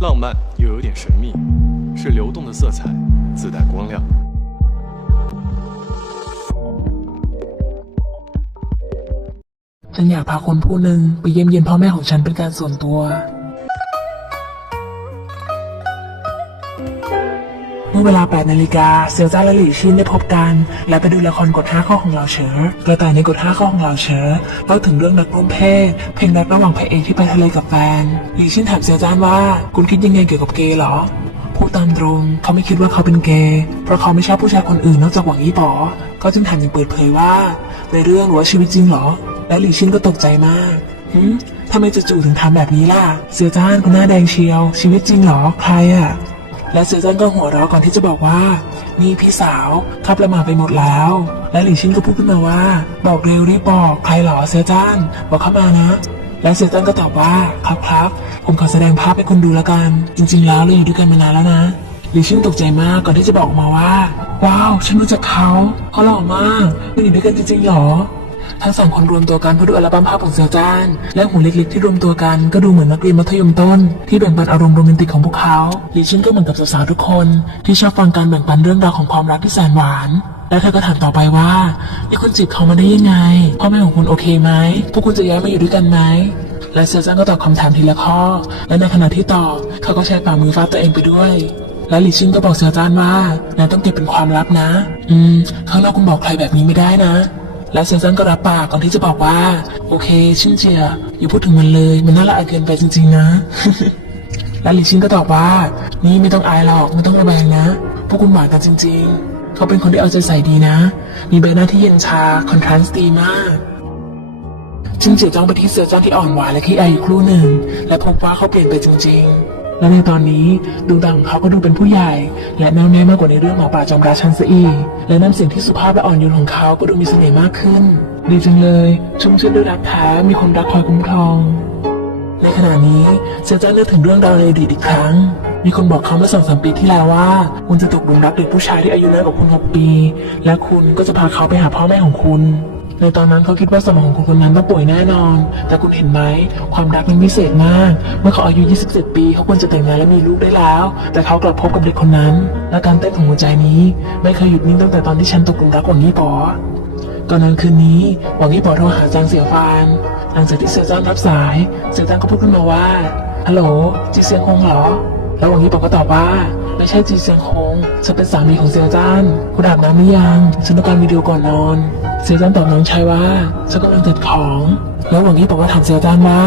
浪漫又有点神秘，是流动的色彩，自带光亮。 ฉันอยากพาคนผู้หนึ่งไปเยี่ยมเยียนพ่อแม่ของฉันเป็นการส่วนตัว มื่อเวลา 8 นาฬิกาเซียวจ้าและหลี่ชินได้พบกัน และไปดูละครกฎ5ข้อของเหล่าเฉอกระต่ายในกฎ5ข้อของเหล่าเฉอเล่าถึงเรื่องรักร่วมเพศ เพลงรักระหว่างพระเอกที่ไปทะเลกับแฟนหลี่ชินถามเซียวจ้านว่า คุณคิดยังไงเกี่ยวกับเกย์หรอพูดตามตรงเขาไม่คิดว่าเขาเป็นเกย์เพราะเขาไม่ชอบผู้ชายคนอื่นนอกจากหวังยี่ป๋อเขาจึงถามอย่างเปิดเผยว่า ในเรื่องหรือว่าชีวิตจริงเหรอ และหลี่ชินก็ตกใจมากหืมทำไมจู่ๆถึงทำแบบนี้ล่ะ เสือจ้านคุณหน้าแดงเชียว ชีวิตจริงเหรอ ใครอะ และเสือจ้านก็หัวเราะก่อนที่จะบอกว่า นี่พี่สาวข้าประมาทไปหมดแล้ว และหลี่ชินก็พูดขึ้นมาว่า บอกเร็วรีบบอกใครหรอเสือจ้านบอกเข้ามานะและเสือจ้านก็ตอบว่าครับครับผมขอแสดงภาพให้คุณดูแล้วกัน จริง ๆ แล้วเราอยู่ด้วยกันมานานแล้วนะหลิชินตกใจมากก่อนที่จะบอกมาว่า ว้าว ฉันรู้จักเขาเขาหล่อมากคุณอยู่ด้วยกันจริงๆหรอ ทั้งสองคนรวมตัวกันเพื่อดูอัลบั้มภาพของเซียวจ้านและหูเล็กๆที่รวมตัวกันก็ดูเหมือนนักเรียนมัธยมต้น ที่แบ่งปันอารมณ์โรแมนติกของพวกเขาลิชินก็เหมือนกับสาวๆทุกคน ที่ชอบฟังการแบ่งปันเรื่องราวของความรักที่แสนหวานและเธอก็ถามต่อไปว่านี่คุณจีบเขามาได้ยังไงพ่อแม่ของคุณโอเคไหมพวกคุณจะย้ายมาอยู่ด้วยกันไหมและเซียวจ้านก็ตอบคำถามทีละข้อ และในขณะที่ตอบเขาก็ใช้ฝ่ามือฟาดตัวเองไปด้วย และหลี่ชินก็บอกเซียวจ้านว่านายต้องเก็บเป็นความลับนะ อืมข้างนอกคุณบอกใครแบบนี้ไม่ได้นะ และเซียวจ้านก็รับปากก่อนที่จะบอกว่า โอเค ชินเจียอย่าพูดถึงมันเลย มันน่าละอายเกินไปจริง ๆ นะ และหลี่ชินก็ตอบว่า นี่ไม่ต้องอายหรอกไม่ต้องระแวงนะ พวกคุณหวานกันจริง ๆ เขาเป็นคนที่เอาใจใส่ดีนะ มีใบหน้าที่เย็นชาคอนทราสต์ดีมากชินเจียจ้องไปที่เสือจ้านที่อ่อนหวานและขี้อายอยู่ครู่หนึ่ง และพบว่าเขาเปลี่ยนไปจริง ๆ และในตอนนี้ดวงตาของเขาก็ดูเป็นผู้ใหญ่ และแน่วแน่มากกว่าในเรื่องหมอป่าจอมราชันซะอีกและน้ำเสียงที่สุภาพและอ่อนโยนของเขาก็ดูมีเสน่ห์มากขึ้น ดีจังเลยชุ่มชื่นด้วยรักแท้มีคนรักคอยคุ้มครอง ในขณะนี้เซนเจ้านึกถึงเรื่องราวในอดีตอีกครั้ง มีคนบอกเขาเมื่อสองสามปีที่แล้วว่า คุณจะตกหลุมรักเด็กผู้ชายที่อายุน้อยกว่าคุณหกปี และคุณก็จะพาเขาไปหาพ่อแม่ของคุณ ในตอนนั้นเขาคิดว่าสมองของคุณคนนั้นต้องป่วยแน่นอน แต่คุณเห็นไหม ความรักมันพิเศษมาก เมื่อเขาอายุ 27 ปี เขาควรจะแต่งงานและมีลูกได้แล้ว แต่เขากลับพบกับเด็กคนนั้น และการเต้นของหัวใจนี้ ไม่เคยหยุดนิ่งตั้งแต่ตอนที่ฉันตกหลุมรักหวังยี่ปอก่อนนั้นคืนนี้หวังยี่ปอโทรหาจางเสี่ยวฟาน หลังจากที่เสี่ยวจ้านรับสาย เสี่ยวจ้านก็พูดขึ้นมาว่า ฮัลโหล จีเซียงฮงเหรอ แล้วหวังยี่ปอก็ตอบว่าไม่ใช่จีเซียงฮงฉันเป็นสามีของเสี่ยวจ้าน คุณอาบน้ำหรือยัง ฉันต้องการวิดีโอก่อนนอน เสี่ยจ้านตอบน้องชายว่าฉันกำลังจัดของ แล้วหวังยี่ปอก็ถามเสี่ยจ้านว่า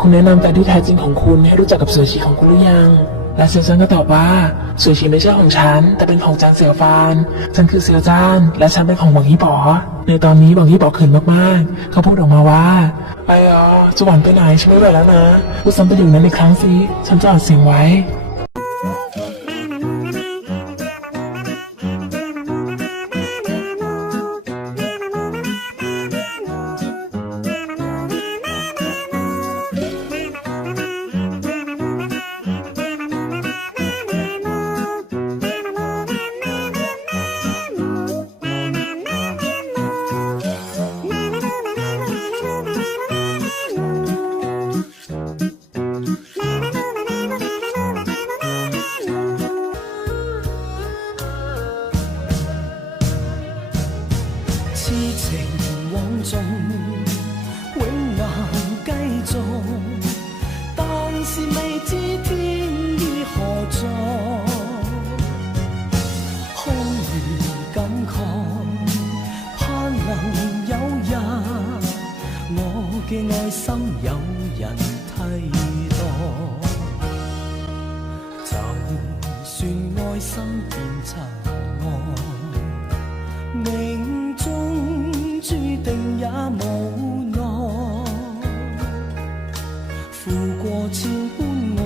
คุณแนะนำแฟนที่แท้จริงของคุณให้รู้จักกับเสือชีของคุณหรือยัง และเซียจ้านก็ตอบว่าเสือชีไม่ใช่ของฉัน แต่เป็นของจางเสี่ยวฟานฉันคือเซียจ้านและฉันเป็นของหวังยี่ป๋อในตอนนี้หวังยี่ป๋อเขินมากๆ เขาพูดออกมาว่าไอ้อ๋อจะหวานไปไหนฉันไม่ไหวแล้วนะพูดซ้ำประโยคนั้นอีกครั้งสิฉันจะอัดเสียงไว้ 往縱，永难继续。但是未知天意何在，空余感慨，盼能有日，我嘅愛心有人替代。就算愛心變塵埃。負過千般愛，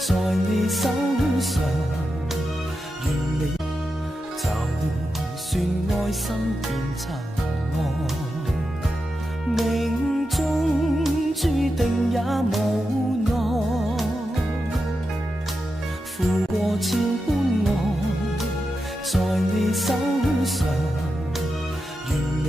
在你手上，願你就算愛心變塵埃，命中注定也無奈，負過千般愛。在你手上，願你。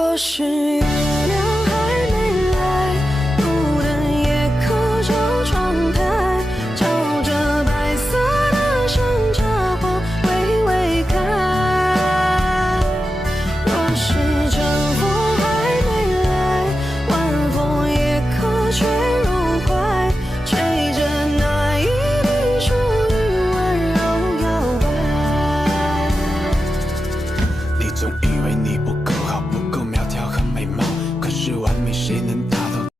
若是月